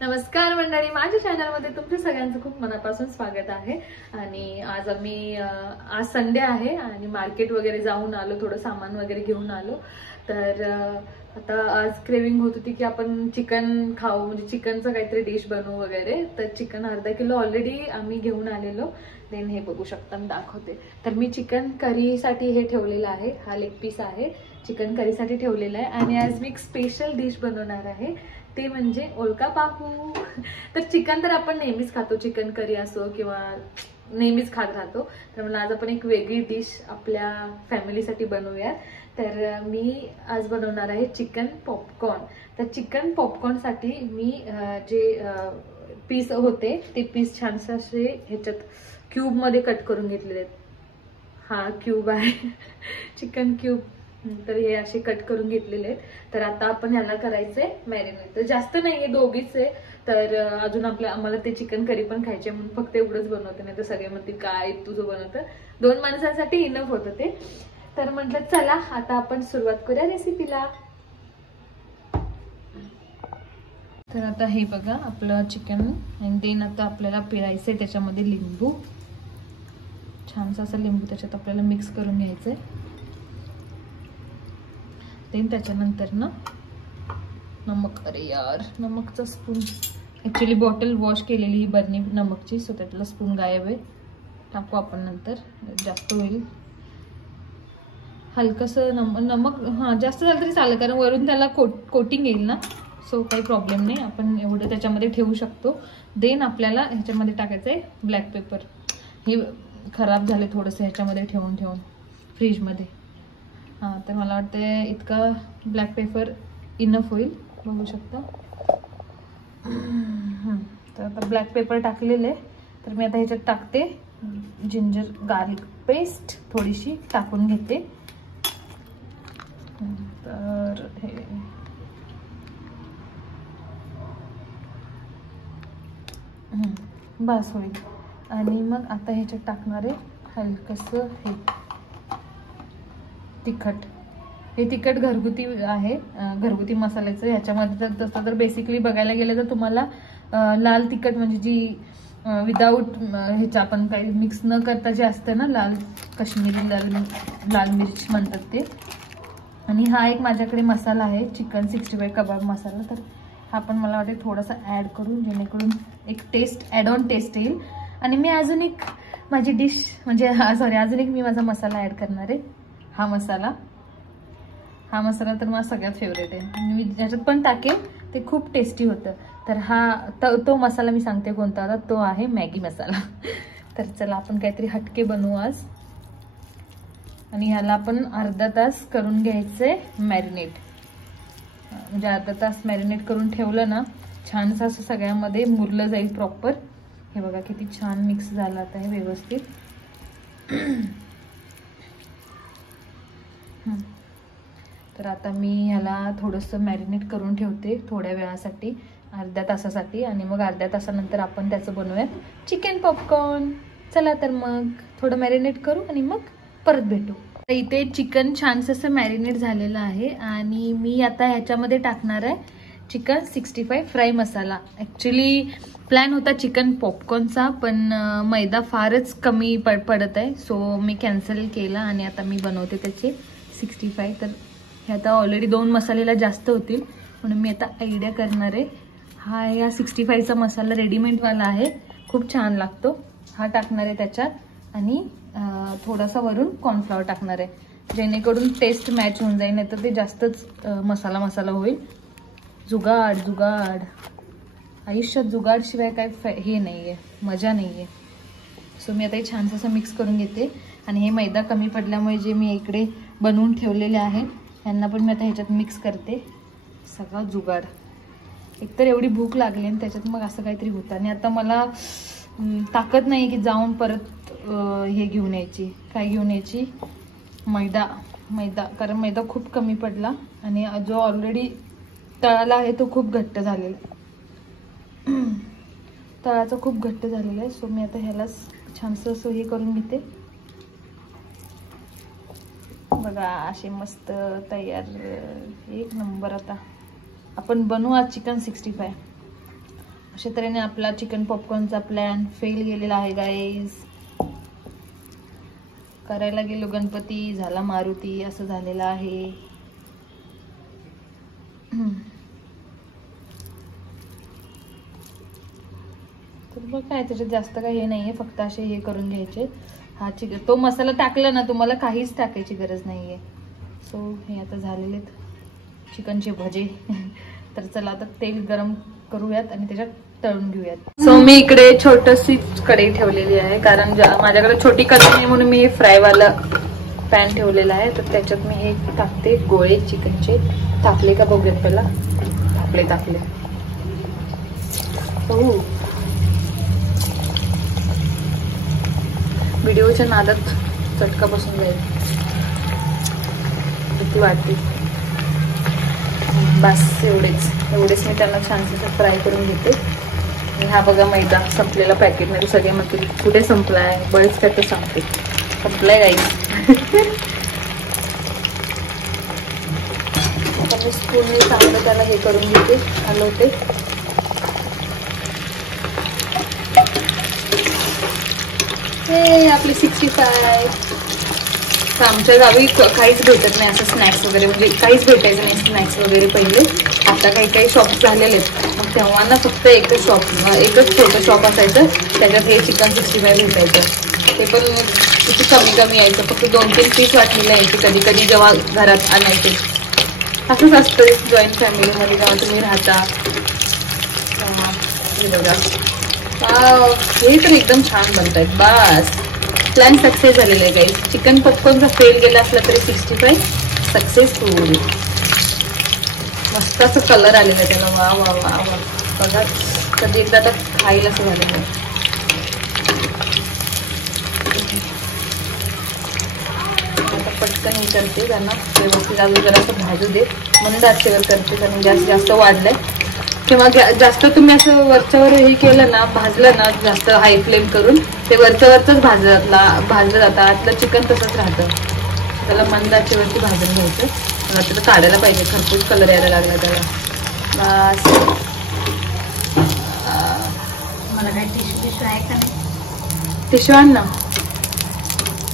नमस्कार मंडळी, माझ्या चॅनलमध्ये तुमच्या सगळ्यांचं खूप मनापासून स्वागत आहे। आणि आज संडे आहे आणि मार्केट वगैरे जाऊन आलो, थोडं सामान वगैरे घेऊन आलो। तर आता आज क्रेविंग होत होती की आपण चिकन खाऊ, म्हणजे चिकनचं काहीतरी डिश बनवू वगैरे। तर चिकन अर्धा किलो ऑलरेडी आम्ही घेऊन आलेलो। देन हे बघू शकता, मी दाखवते। तर मी चिकन करीसाठी हे ठेवलेलं आहे, हा लेग पीस आहे, चिकन करीसाठी ठेवलेला आहे। आणि आज मी एक स्पेशल डिश बनवणार आहे, ते म्हणजे ओळका पाहू। तर चिकन तर आपण नेहमीच खातो, चिकन करी असो किंवा नेहमीच खात राहतो। तर मला आज आपण एक वेगळी डिश आपल्या फॅमिलीसाठी बनवूया। तर मी आज बनवणार आहे चिकन पॉपकॉर्न। तर चिकन पॉपकॉर्नसाठी मी जे पीस होते ते पीस छानसे असे ह्याच्यात क्यूब मध्ये कट करून घेतलेले आहेत। हा क्यूब आहे चिकन क्यूब। तर हे असे कट करून घेतलेले आहेत। तर आता आपण ह्याला करायचंय मॅरिनेट। तर जास्त नाहीये, दोघीच आहे। तर अजून आम्हाला ते चिकन करी पण खायचे, म्हणून फक्त एवढंच बनवते, नाही तर सगळे म्हणतील काय तुझं बनवतं। 2 माणसांसाठी इनफ होतं ते। तर म्हटलं चला आता आपण सुरुवात करूया रेसिपीला। तर आता हे बघा आपलं चिकन, आणि देन आता आपल्याला पिळायचंय त्याच्यामध्ये लिंबू, छानसा असं लिंबू त्याच्यात आपल्याला मिक्स करून घ्यायचंय। देन त्याच्यानंतर ना नमक, अरे यार नमकचा स्पून, ॲक्च्युली बॉटल वॉश केलेली ही बरणी नमकची, सो त्यातला स्पून गायब आहे, टाकू आपण नंतर, जास्त होईल। हलकंसं नमक हां जास्त झालं तरी चालेल, कारण वरून त्याला कोटिंग येईल ना, सो काही प्रॉब्लेम नाही, आपण एवढं त्याच्यामध्ये ठेवू शकतो। देन आपल्याला ह्याच्यामध्ये टाकायचं आहे ब्लॅक पेपर। हे खराब झाले थोडंसं ह्याच्यामध्ये ठेवून फ्रीजमध्ये। हां तर मला वाटतं इतका ब्लॅक पेपर इनफ होईल, बघू शकता। तर आता ब्लॅक पेपर टाकलेले, तर मी आता ह्याच्यात टाकते जिंजर गार्लिक पेस्ट, थोडीशी टाकून घेते। तर हे बस होईल। आणि मग आता ह्याच्यात टाकणार आहे हलकंसं हे तिखट। हे तिखट घरगुती आहे, घरगुती मसाल्याचं। ह्याच्यामध्ये तसं तर बेसिकली बघायला गेलं तर तुम्हाला लाल तिखट, म्हणजे जी विदाऊट ह्याच्या आपण काही मिक्स न करता जे असतं ना, लाल कश्मीरी लाल मिर्च म्हणतात ते। आणि हा एक माझ्याकडे मसाला आहे, चिकन 65 कबाब मसाला। तर हा पण मला वाटते थोडासा ॲड करून, जेणेकरून एक ॲड ऑन टेस्ट येईल। आणि मी अजून एक माझी डिश, म्हणजे अजून एक मी माझा मसाला ॲड करणार आहे। हा मसाला तर माझा सगळ्यात फेवरेट आहे, मी ज्याच्यात पण टाकेल ते खूप टेस्टी होतं। तर तो मसाला मी सांगते कोणता होता, तो आहे मॅगी मसाला। तर चला आपण काहीतरी हटके बनवू आज। आणि ह्याला आपण अर्धा तास करून घ्यायचंय मॅरिनेट, म्हणजे अर्धा तास मॅरिनेट करून ठेवलं ना, छानसं असं सगळ्यामध्ये मुरलं जाईल प्रॉपर। हे बघा किती छान मिक्स झालं आता हे व्यवस्थित। तर आता मी ह्याला थोडंसं मॅरिनेट करून ठेवते थोड्या वेळासाठी, अर्ध्या तासासाठी। आणि मग अर्ध्या तासानंतर आपण त्याचं बनवूया चिकन पॉपकॉर्न। चला तर मग थोडं मॅरिनेट करू आणि मग परत भेटू। तर इथे चिकन छानसं असं मॅरिनेट झालेलं आहे, आणि मी आता ह्याच्यामध्ये टाकणार आहे चिकन 65 फ्राय मसाला। ॲक्च्युली प्लॅन होता चिकन पॉपकॉर्नचा, पण मैदा फारच कमी पडत आहे, सो मी कॅन्सल केला। आणि आता मी बनवते त्याचे 65। तर हे आता ऑलरेडी 2 मसालेला जास्त होतील, म्हणून मी आता आयडिया करणार आहे। हा या 65चा मसाला रेडीमेडवाला आहे, खूप छान लागतो। हा टाकणार आहे त्याच्यात, आणि थोडासा वरून कॉर्नफ्लॉवर टाकणार आहे, जेणेकरून टेस्ट मॅच होऊन जाईल, नाही तर ते जास्तच मसाला होईल। जुगाड आयुष्यात जुगाडशिवाय काय हे नाही आहे, मजा नाही आहे। सो मी आता हे छानसं असं मिक्स करून घेते। आणि हे मैदा कमी पडल्यामुळे जे मी इकडे बनवून ठेवलेले आहे यांना पण मी आता ह्याच्यात मिक्स करते, सगळा जुगाड। एकतर एवढी भूक लागली आणि त्याच्यात मग असं काहीतरी होतं। आणि आता मला ताकद नाही की जाऊन परत हे घेऊन यायची, काय घेऊन यायची, मैदा, कारण मैदा खूप कमी पडला, आणि जो ऑलरेडी तळाला आहे तो खूप घट्ट झालेला, तळाचा खूप घट्ट झालेला आहे। सो मी आता ह्याला छानसं असं हे करून घेते। बघा असे मस्त तयार, एक नंबर। आता आपण बनवू आज चिकन 65। अशा तऱ्हेने आपला चिकन पॉपकॉर्नचा प्लॅन फेल गेलेला आहे गाईज. करायला गेलो गणपती, झाला मारुती, असं झालेलं आहे. तर बघ काय त्याच्यात जास्त काही हे नाहीये, फक्त असे हे करून घ्यायचे. हा चिकन तो मसाला टाकला ना, तुम्हाला काहीच टाकायची गरज नाहीये. सो हे आता झालेले चिकनचे भजे. तर चला आता तेल गरम करूयात आणि त्याच्यात तळून घेऊयात. सो मी इकडे छोटीशी कढई ठेवलेली आहे, कारण माझ्याकडे छोटी कढई नाही म्हणून मी फ्राय वाला पॅन ठेवलेला आहे. तर त्याच्यात मी हे टाकते गोळे चिकनचे. टाकले का बघूयात पहिला. टाकले. व्हिडिओच्या नादात चटका बसून जाईल, भीती वाटते. बस एवढेच मी त्याला छानसे फ्राय करून घेते. आणि हा बघा मैदा संपलेला पॅकेटमध्ये. सगळे म्हणते कुठे संपलाय, बरेच काय तर सांगते. संपलाय गाई. आता मी स्पूनने चांगलं त्याला हे करून घेते, हलवते. हे आपले 65. आमच्या गावी काहीच भेटत नाही असं स्नॅक्स वगैरे, म्हणजे काहीच भेटायचं नाही स्नॅक्स वगैरे पहिले. आता काही शॉप झालेले आहेत. मग तेव्हा ना फक्त एकच छोटं शॉप असायचं, त्याच्यात हे चिकन 65 भेटायचं. ते पण किती कमी यायचं, फक्त 2-3 पीस वाटलेलं यायचे कधी कधी जेव्हा घरात आणायचे. असंच असतं जॉईंट फॅमिलीमध्ये जेव्हा तुम्ही राहता. हे बघा, हे तर एकदम छान बनतायत. बस प्लॅन सक्सेस झालेला आहे गाईस. चिकन पॉपकॉर्नचा फेल गेला असला तरी 65 सक्सेसफुल. मस्त असं कलर आलेला आहे त्याला. वा वा वा वा. बघा कधी एकदा तर खाईल असं झालेलं आहे. आता पटकन हे करते, त्यांना व्यवस्थित अजून जरा असं भाजू दे म्हणून दाचेवर करते, कारण गॅस जास्त वाढलाय. किंवा जास्त तुम्ही असं वरच्यावर हे केलं ना, भाजलं ना जास्त हाय फ्लेम करून, ते वरचंच भाजलं जातं. आतलं चिकन तसंच राहतं. त्याला मंद आचेवरती भाजून घ्यायचं. मला त्याला काढायला पाहिजे, खरपूस कलर यायला लागला त्याला. बस मला काय टिश्यू आहे का नाही? टिश्यू आण ना.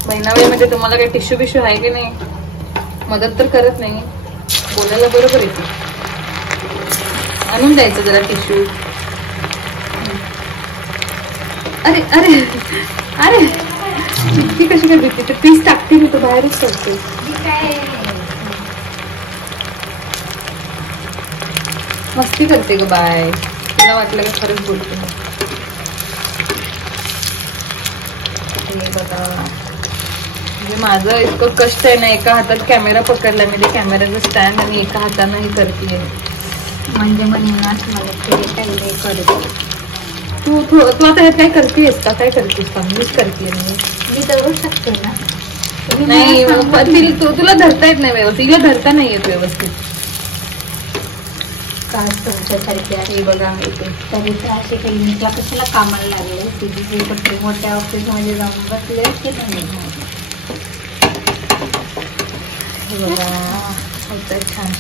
महिनावेळेमध्ये तुम्हाला काही टिश्यू आहे की नाही? मदत तर करत नाही, बोलायला बरोबर येते. आणून द्यायचं जरा टिश्यू. अरे अरे अरे ती कशी काय भीती? ते पीस टाकते मी, तो बाहेरच टाकते. मस्ती करते ग बाय. तुला वाटलं का खरंच बोलते मी? बघा म्हणजे माझं इतकं कष्ट आहे ना. एका हातात कॅमेरा पकडला मी, ते कॅमेराचं स्टँड, आणि एका हातानं हे करते. म्हणजे म्हणूनच मला ते करते. तू आता ह्यात काय करतेस का? काय करतेस का? मीच करते. मी दररोज शकते ना. नाही तुला धरता येत नाही व्यवस्थित. तिला धरता नाही येत व्यवस्थित. का तुमच्यासारखे आहे बघा. तरी ते असे क्लिनिकला कशाला कामाला लागले. तिथे मोठ्या ऑफिसमध्ये जाऊन बसले की नाही. बघा होत छान.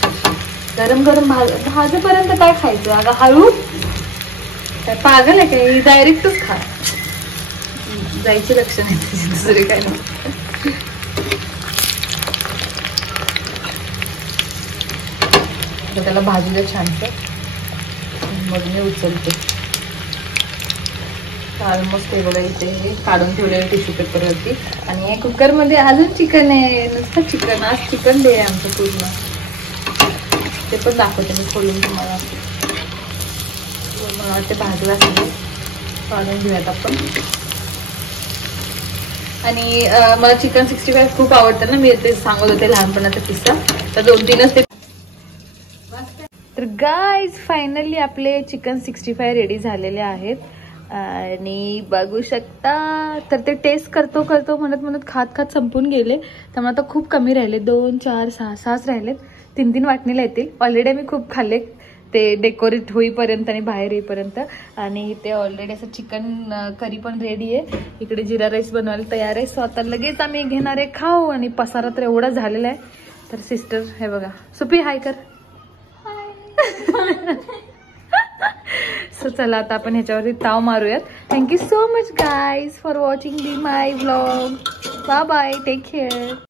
गरम भाजेपर्यंत काय खायचं अगं? हळू काय पागल आहे काय? डायरेक्टच खा. जायचे लक्ष नाही दुसरे काय नाही. त्याला भाजू दे छानस, मग मी उचलते. ऑलमोस्ट हे बघा इथे हे काढून ठेवलेलं टिश्यू पेपरवरती. आणि या कुकरमध्ये अजून चिकन आहे. नुसतं चिकन. आज चिकन डे आहे आमचं पूर्ण. ते पण दाखवते मी खोलून तुम्हाला. मला वाटते भाजला असेल, काढून घेऊयात आपण. आणि मला चिकन 65 खूप आवडतं ना. मी ते सांगत होते लहानपणाचा किस्सा. तर 2-3च ते. तर गाईज फायनली आपले चिकन 65 रेडी झालेले आहेत. आणि बघू शकता. तर ते टेस्ट करतो म्हणत खात संपून गेले. त्यामुळे आता खूप कमी राहिले. 2, 4, 6 राहिलेत. 3 वाटणीला येतील. ऑलरेडी मी खूप खाल्ले ते डेकोरेट होईपर्यंत आणि बाहेर येईपर्यंत. आणि ते ऑलरेडी असं चिकन करी पण रेडी आहे. इकडे जिरा राईस बनवायला तयार आहे. सो आता लगेच आम्ही घेणार आहे खाऊ. आणि पसारा तर एवढा झालेला आहे. तर सिस्टर हे बघा. सुपी हाय कर. सो चला आता आपण ह्याच्यावरती ताव मारूयात. Thank you so much guys for watching my vlog. Bye bye, take care.